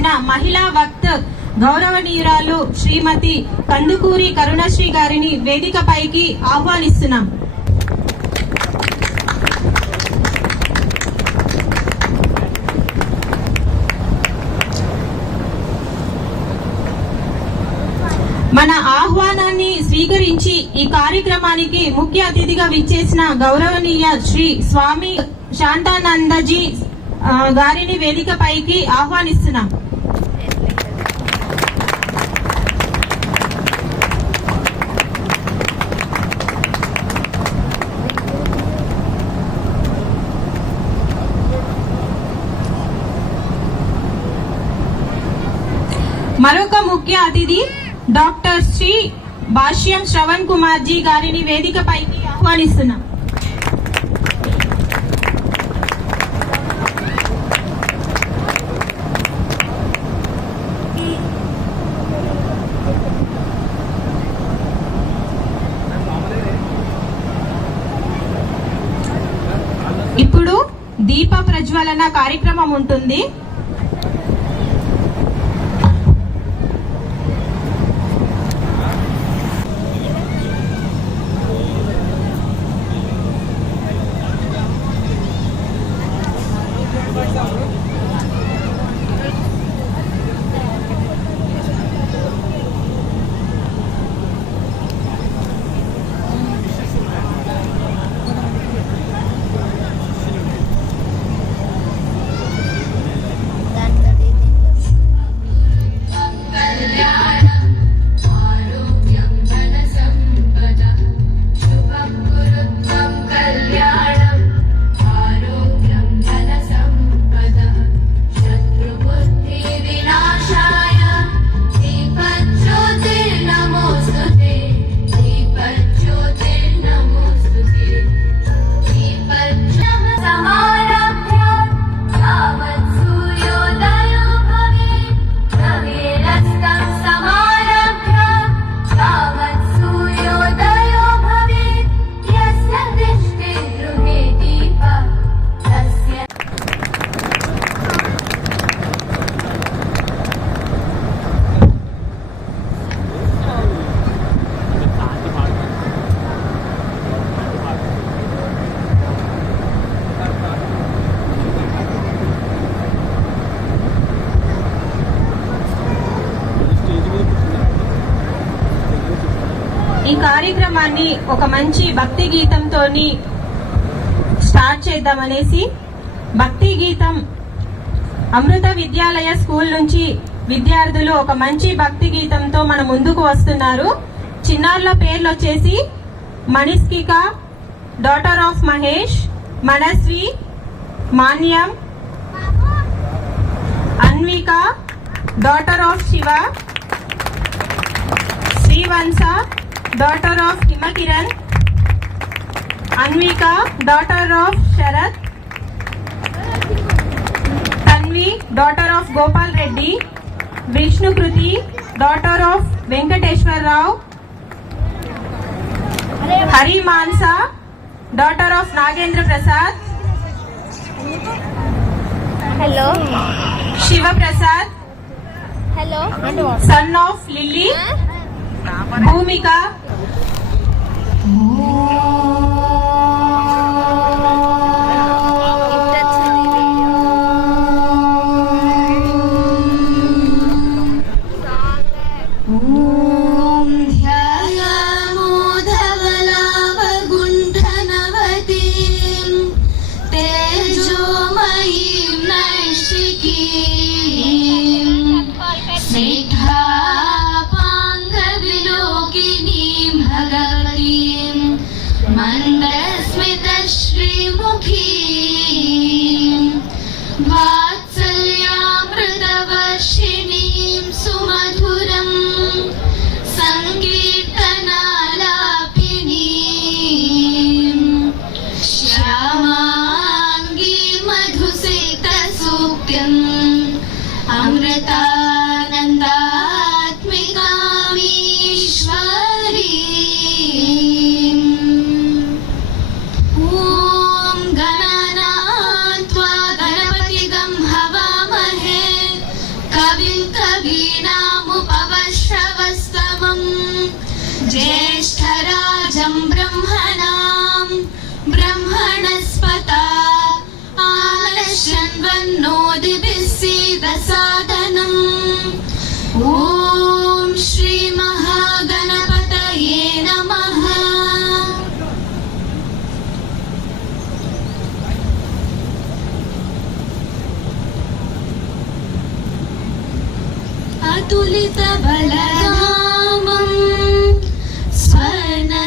చేసిన మహిళా వక్త గౌరవనీయురాలు శ్రీమతి కందుకూరి కరుణశ్రీ గారిని వేదికపైకి ఆహ్వానిస్తున్నాం. మన ఆహ్వానాన్ని స్వీకరించి ఈ కార్యక్రమానికి ముఖ్య అతిథిగా విచ్చేసిన గౌరవనీయ శ్రీ స్వామి శాంతానందజీ గారిని వేదికపైకి ఆహ్వానిస్తున్నాం. మరొక ముఖ్య అతిథి డాక్టర్ శ్రీ భాష్యం శ్రవణ్ కుమార్ జీ గారిని వేదికపైకి ఆహ్వానిస్తున్నాం. ఇప్పుడు దీప ప్రజ్వలన కార్యక్రమం ఉంటుంది. ఈ కార్యక్రమాన్ని ఒక మంచి భక్తి గీతంతో స్టార్ట్ చేద్దామనేసి, భక్తి గీతం అమృత విద్యాలయ స్కూల్ నుంచి విద్యార్థులు ఒక మంచి భక్తి గీతంతో మన ముందుకు వస్తున్నారు. చిన్నారుల పేర్లు వచ్చేసి Manishkika, daughter of Mahesh, Manasvi, Manyam, Anvika, daughter of Shiva, Srivamsa, daughter of Himakiran, Anvika, daughter of Sharat, Tanvi, daughter of Gopal Reddy, Vishnu-Kruti, daughter of Venkateshwar Rao, Hari Mansa, daughter of Nagendra Prasad, hello, Shiva Prasad, hello, son of Lily, Bhumika, ब्रह्मणस्पत आनश्यन्वन्नोदिभिस्सीदसादनम् ॐ श्री महागणपतये नमः। अतुलितबलधामं स्वर्णशैलाभदेहं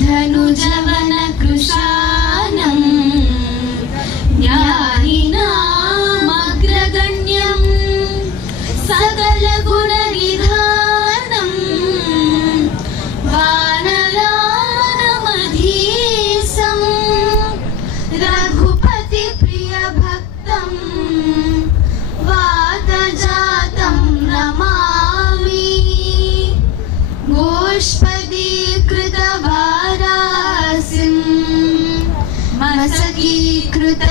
धनुजवनकृशानं ज्ञानिनामग्रगण्यं सकलगुणनिधानं वानरानमधीशं रघुपतिप्रियभक्तं वातजातं नमामि। गोष्पदीकृतवारासिं मसकीकृतराक्षसं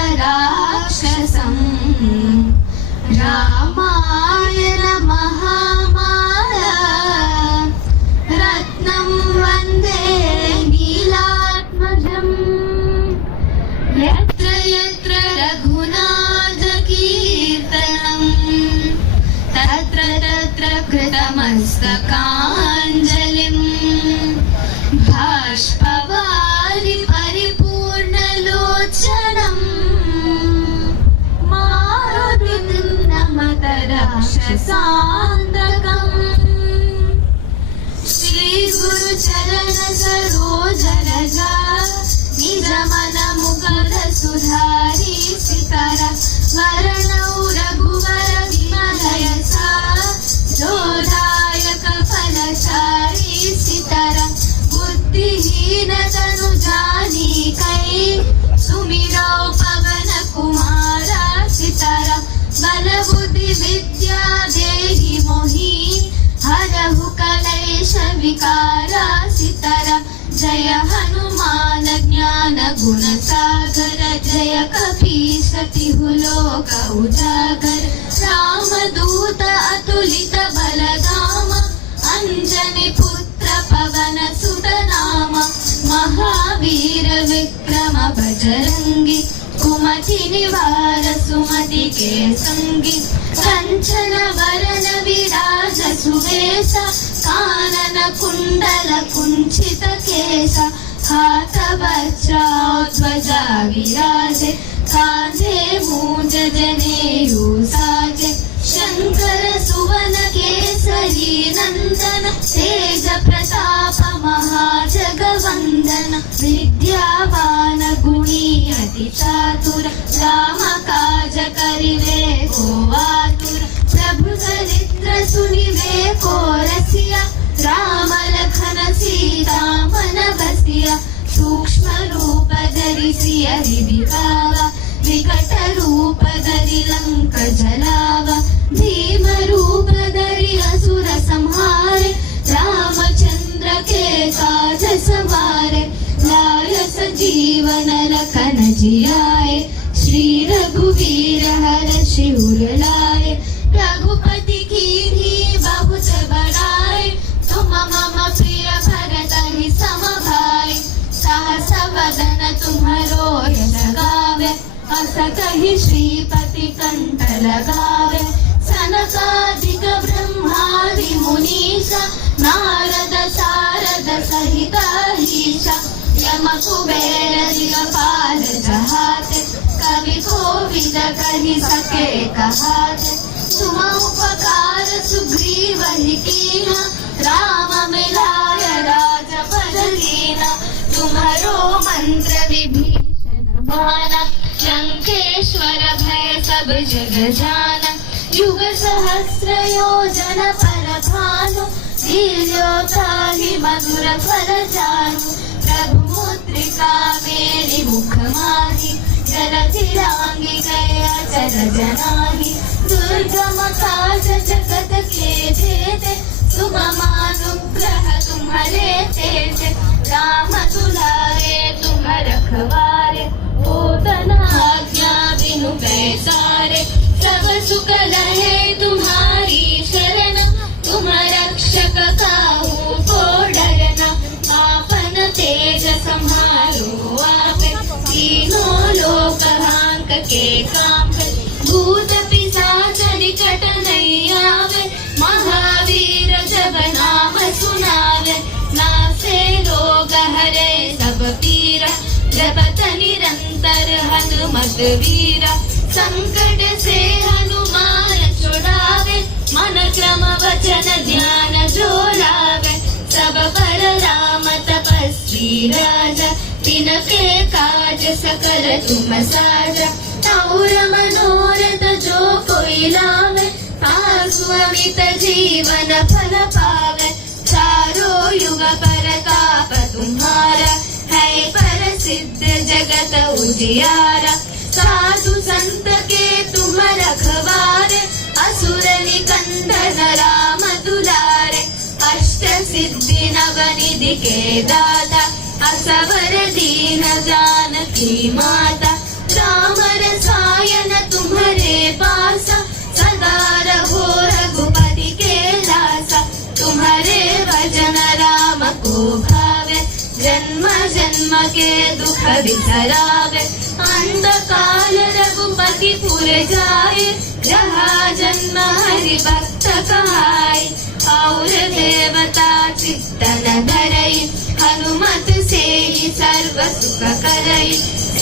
रामायण महामाला रत्नं वन्दे नीलात्मजम्। यत्र यत्र रघुनाथकीर्तनं तत्र तत्र कृतमस्तकाञ्जलिं बाष्पवारि परिपूर्णलोचनं मारुतिं नमत राक्षसान्तकम्। श्रीगुरुचरण सरोज रजा निजमनमुकुर सुधारी सितारा वरणौ रघुवर विमल यसा जोदायक फलचारी सितारा बुद्धिहीन तनु जानिकै सुमिरौ पवन कुमारा सितारा बल बुद्धि विद्या देहि मोहि हरहु कलेश विकारा सितारा जय हनुमान ज्ञान गुण सागर जय कपीस तिहु लोक उजागर रामदूत अतुलित बलधाम अंजनी पुत्र पवन सुत नाम महावीर विक्रम बजरंगी कुमति निवार सुमति के संगी कंचन वरण विराज सुवेश कानन कुंडल कुंचित केश हाथ वज्रा विराजे कांधे मूंज जनेऊ साजे शंकर सुवन केसरी नंदन तेज प्रताप महाजगवंदन विद्यावान गुणी अति चातुर राम काज करिवे को आतुर प्रभु चरित्र सुनिवे को रसिया राम लखन सीता मन बसिया सूक्ष्म रूप धरि सियहि दिखावा विकट रूप धरि लंक जलावा भीम रूप धरि असुर संहारे रामचंद्र के काज सवारे लाय सजीवन लखन जियाए श्री रघुवीर हर्षि उर लाए रघुपति कीन्ही बहुत बड़ाई तुम मम प्रिय भरत ही सम भाई सहस वदन तुम्हरो यश गावे अस कहि श्रीपति कंठ लगावे सनकादिक ब्रह्मादि मुनीसा नारद सारद सहित ईशा यम कुबेर दिगपाल जहाते कवि कोविद कहि सके कहाते तुम उपकार सुग्रीव ही कीन्हा राम मिलाय राजपद दीना तुम्हारो मंत्र विभीषण माना लंकेश्वर भय सब जग जाना युग सहस्र योजन पर भानु दिव्योताहि मधुर फल जानु प्रभु मुद्रिका मेरी मुख माही जलधि लांगी गया चल जनाही दुर्गम काज जगत के जेते तुम अनुग्रह तुम्हारे तेजे राम दुलारे तुम रखवारे ओ तना आज्ञा बिनु पैसारे सब सुख लहे तुम्हारी शरण तुम रक्षक काहू को डरना वीर संकट से हनुमान छुड़ावे मन क्रम वचन ध्यान जो लावे सब पर राम तपस्वी राजा तिनके काज सकल तुम साजा और मनोरथ जो कोई लावे आसु अमित जीवन फल पावे चारों युग परताप तुम्हारा है प्रसिद्ध जगत उजियारा साधु संत के तुम रखवारे असुर निकंदन राम दुलारे अष्ट सिद्धि नवनिधि के दाता असवर दीन जानकी माता राम रसायन तुम्हारे पासा सदा रहो रघुपति के दासा तुम्हारे भजन राम को भावे जन्म जन्म के दुख बिसरावे अंधकाल रघुपति पुर जाए जहाँ जन्म हरि भक्त कहाय और देवता चित्तन धरई हनुमत से ही सर्व सुख करई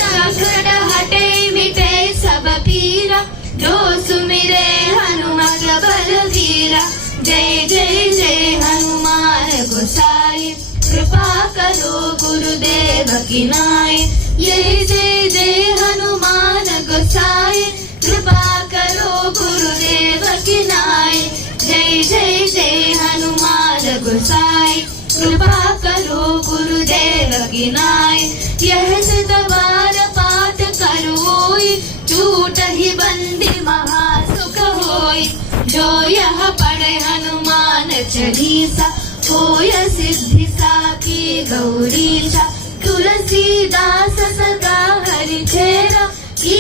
संकट हटे मिटे सब पीरा जो सुमिरे हनुमत बलवीरा जय जय जय हनुमान गोसाई कृपा करो गुरुदेव की नाय जय जय जय हनुमान गोसाई कृपा करो गुरुदेव की नाय जय जय जय हनुमान गोसाई कृपा करो गुरुदेव की नाय यह सतबार पाठ करोई झूठ ही बंदी महासुख होई जो यह पढ़े हनुमान चालीसा होय सिद्धि साखी गौरीशा तुलसीदास सदा हरि चेरा की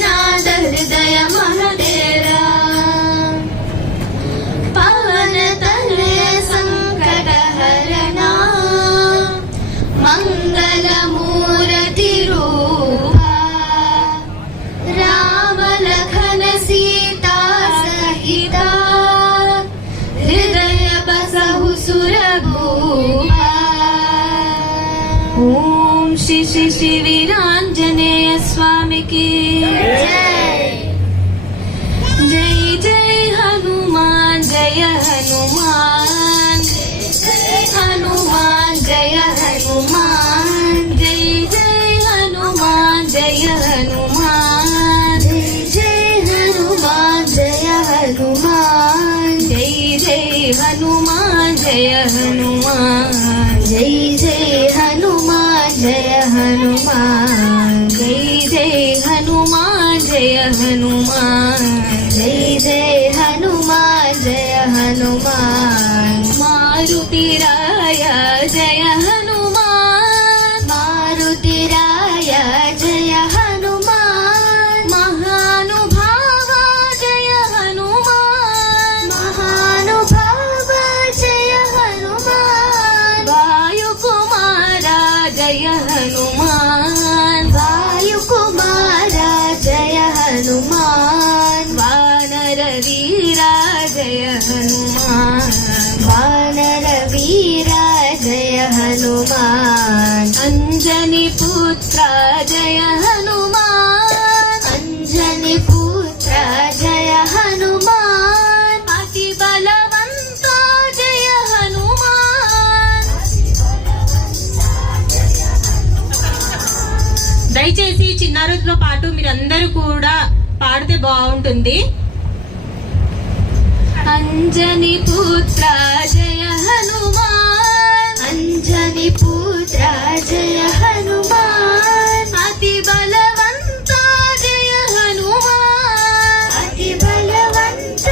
नाद हृदय महदेरा पवन तनय संकट हरणा मंगल मूर्ति रूपा राम लखन सीता सहिता हृदय बसहु सुरभूपा ओम श्री श्री श्री वीरांजनेय स्वामी की जय जय हनुमान जय हनुमान हनुमान जय हनुमान जय जय हनुमान जय हनुमान जय हनुमान जय हनुमान जय जय हनुमान जय हनुमान जय जय हनुमान जय हनुमान जय जय हनुमान जय हनुमान जय जय हनुमान जय हनुमान मारुति राया जय हनुमान मारुति राया जय हनुमान महानुभाव जय हनुमान महानुभाव जय हनुमान वायु कुमारा जय हनुमान वायु कुमारा जय हनुमान वानर वीरा जय हनुमान वानर वीरा जय हनुमान अंजनी पुत्र जय हनुमान अंजनी पुत्र जय हनुमान अति बलवंत जय हनुमान దయచేసి చిన్నారులతో పాటు మీరందరూ కూడా పాడితే బాగుంటుంది. अंजनी पुत्र जय हनुमान अंजनी पुत्र जय हनुमान अति बलवंत जय हनुमान अति बलवंत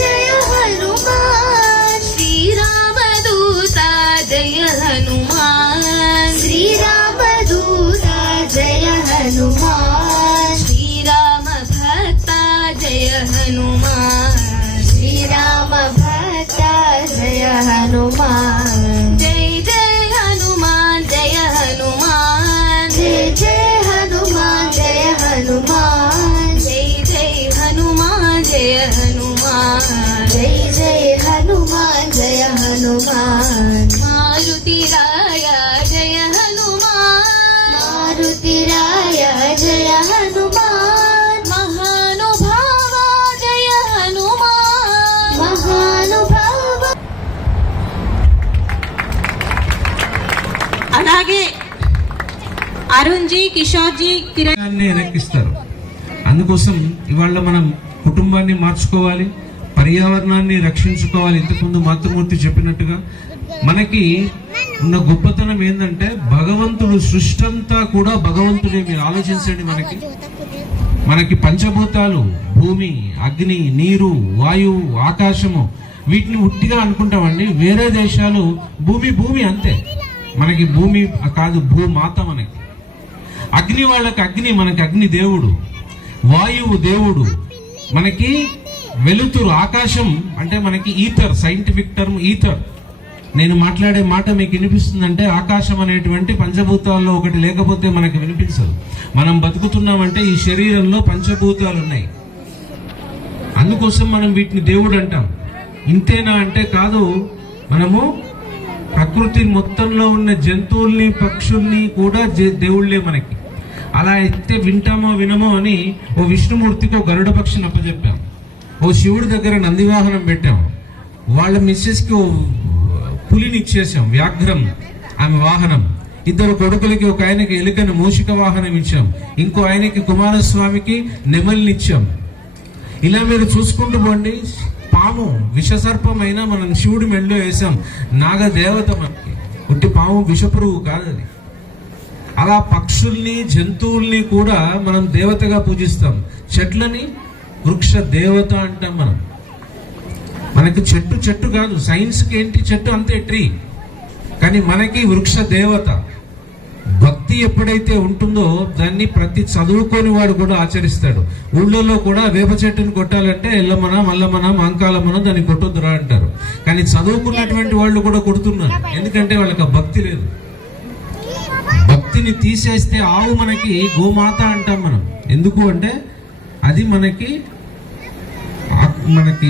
जय हनुमान श्री राम दूता जय हनुमान श्री राम दूता जय हनुमान श्री राम भक्ता जय हनुमान श्री राम भक्ता जय हनुमान जय जय हनुमान जय हनुमान जय जय हनुमान जय हनुमान जय जय हनुमान जय हनुमान जय जय हनुमान जय हनुमान मारुति राया जय हनुमान मारुति राया जय हनुमान అలాగే అరుణ్ జీ, కిషోర్ జీ, కిరణ్ వెనక్కిస్తారు. అందుకోసం ఇవాళ మనం కుటుంబాన్ని మార్చుకోవాలి, పర్యావరణాన్ని రక్షించుకోవాలి. ఇంతకుముందు మాతృమూర్తి చెప్పినట్టుగా మనకి ఉన్న గొప్పతనం ఏంటంటే భగవంతుడు సృష్టి అంతా కూడా భగవంతుడే. మీరు ఆలోచించండి, మనకి పంచభూతాలు భూమి, అగ్ని, నీరు, వాయువు, ఆకాశము, వీటిని ఉట్టిగా అనుకుంటామండి. వేరే దేశాలు భూమి భూమి అంతే, మనకి భూమి కాదు భూమాత. మనకి అగ్ని, వాళ్ళకి అగ్ని, మనకి అగ్ని దేవుడు. వాయువు దేవుడు, మనకి వెలుతురు. ఆకాశం అంటే మనకి ఈథర్, సైంటిఫిక్ టర్మ్ ఈథర్. నేను మాట్లాడే మాట మీకు వినిపిస్తుందంటే ఆకాశం అనేటువంటి పంచభూతాల్లో ఒకటి లేకపోతే మనకి వినిపించదు. మనం బతుకుతున్నామంటే ఈ శరీరంలో పంచభూతాలు ఉన్నాయి, అందుకోసం మనం వీటిని దేవుడు అంటాం. ఇంతేనా అంటే కాదు, మనము ప్రకృతి మొత్తంలో ఉన్న జంతువుల్ని, పక్షుల్ని కూడా దేవుళ్ళే మనకి. అలా అయితే వింటామో వినమో అని ఓ విష్ణుమూర్తికి ఓ గరుడ పక్షిని అప్పచెప్పాం, ఓ శివుడి దగ్గర నందివాహనం పెట్టాం, వాళ్ళ మిస్సెస్కి ఓ పులిని ఇచ్చేసాం, వ్యాఘ్రం ఆమె వాహనం. ఇద్దరు కొడుకులకి, ఒక ఆయనకి ఎలుకను మూషిక వాహనం ఇచ్చాం, ఇంకో ఆయనకి కుమారస్వామికి నెమల్ని ఇచ్చాం. ఇలా మీరు చూసుకుంటూ పోండి. పాము విషసర్పం అయినా మనం శివుడి మెడలో వేసాం, నాగదేవత మనకి. ఉట్టి పాము విషపురుగు కాదు అది. అలా పక్షుల్ని, జంతువుల్ని కూడా మనం దేవతగా పూజిస్తాం. చెట్లని వృక్ష దేవత అంటాం మనం. మనకి చెట్టు కాదు, సైన్స్కి ఏంటి చెట్టు అంతే, ట్రీ. కానీ మనకి వృక్ష దేవత. భక్తి ఎప్పుడైతే ఉంటుందో దాన్ని ప్రతి చదువుకొని వాడు కూడా ఆచరిస్తాడు. ఊళ్ళలో కూడా వేప చెట్టుని కొట్టాలంటే ఎల్లమన, మల్లమన, మాంకాలమన దాన్ని కొట్టొద్దురా అంటారు. కానీ చదువుకున్నటువంటి వాళ్ళు కూడా కొడుతున్నారు, ఎందుకంటే వాళ్ళకి ఆ భక్తి లేదు. భక్తిని తీసేస్తే ఆవు మనకి గోమాత అంటాం మనం. ఎందుకు అంటే అది మనకి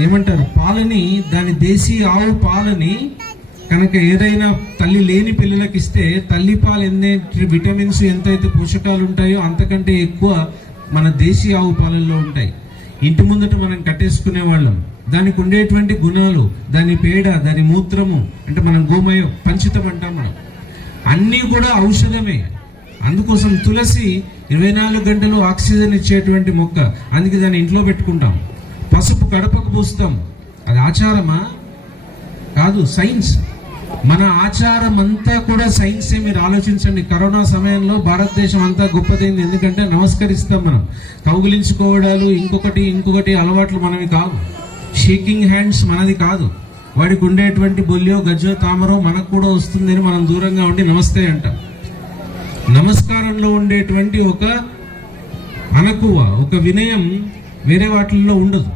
ఏమంటారు, పాలని, దాని దేశీ ఆవు పాలని కనుక ఏదైనా తల్లి లేని పిల్లలకి ఇస్తే తల్లి పాలు ఎన్ని విటమిన్స్, ఎంతైతే పోషకాలు ఉంటాయో అంతకంటే ఎక్కువ మన దేశీ ఆవు పాలల్లో ఉంటాయి. ఇంటి ముందట మనం కట్టేసుకునే వాళ్ళం. దానికి ఉండేటువంటి గుణాలు, దాని పేడ, దాని మూత్రము, అంటే మనం గోమయం, పంచితం అంటాం మనం, అన్నీ కూడా ఔషధమే. అందుకోసం తులసి 24 గంటలు ఆక్సిజన్ ఇచ్చేటువంటి మొక్క, అందుకే దాన్ని ఇంట్లో పెట్టుకుంటాం. పసుపు గడపకు పూస్తాం, అది ఆచారమా? కాదు, సైన్స్. మన ఆచారం అంతా కూడా సైన్సే. మీరు ఆలోచించండి, కరోనా సమయంలో భారతదేశం అంతా గొప్పదైంది. ఎందుకంటే నమస్కరిస్తాం మనం, కౌగిలించుకోవడాలు, ఇంకొకటి అలవాట్లు మనవి కావు. షేకింగ్ హ్యాండ్స్ మనది కాదు. వాడికి ఉండేటువంటి బొల్లియో, గజ్జో, తామరో మనకు కూడా వస్తుందని మనం దూరంగా ఉండి నమస్తే అంటాం. నమస్కారంలో ఉండేటువంటి ఒక అనకువ, ఒక వినయం వేరే వాటిల్లో ఉండదు.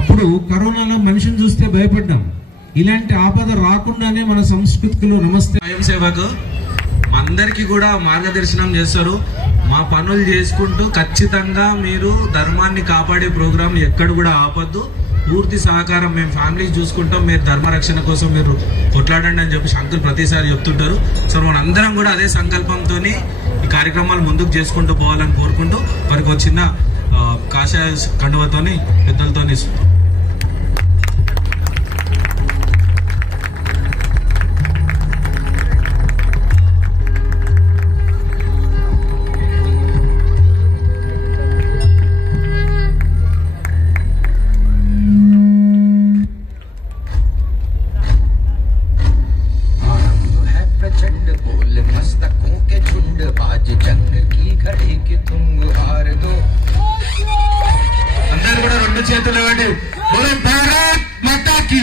అప్పుడు కరోనాలో మనిషిని చూస్తే భయపడ్డాం. ఇలాంటి ఆపద రాకుండానే మన సంస్కృతిలో నమస్తే. స్వయం సేవకు అందరికీ కూడా మార్గదర్శనం చేస్తారు. మా పనులు చేసుకుంటూ ఖచ్చితంగా మీరు ధర్మాన్ని కాపాడే ప్రోగ్రాం ఎక్కడ కూడా ఆపద్దు. పూర్తి సహకారం మేము ఫ్యామిలీ చూసుకుంటాం. మీరు ధర్మ రక్షణ కోసం మీరు కొట్లాడండి అని చెప్పి అంకుల్ ప్రతిసారి చెప్తుంటారు. సో మనందరం కూడా అదే సంకల్పంతో ఈ కార్యక్రమాలు ముందుకు చేసుకుంటూ పోవాలని కోరుకుంటూ వారికి ఒక చిన్న కాషాయ కండువతోని పెద్దలతోని చేతులు ఇవ్వండి. భారత్ మాతా కీ.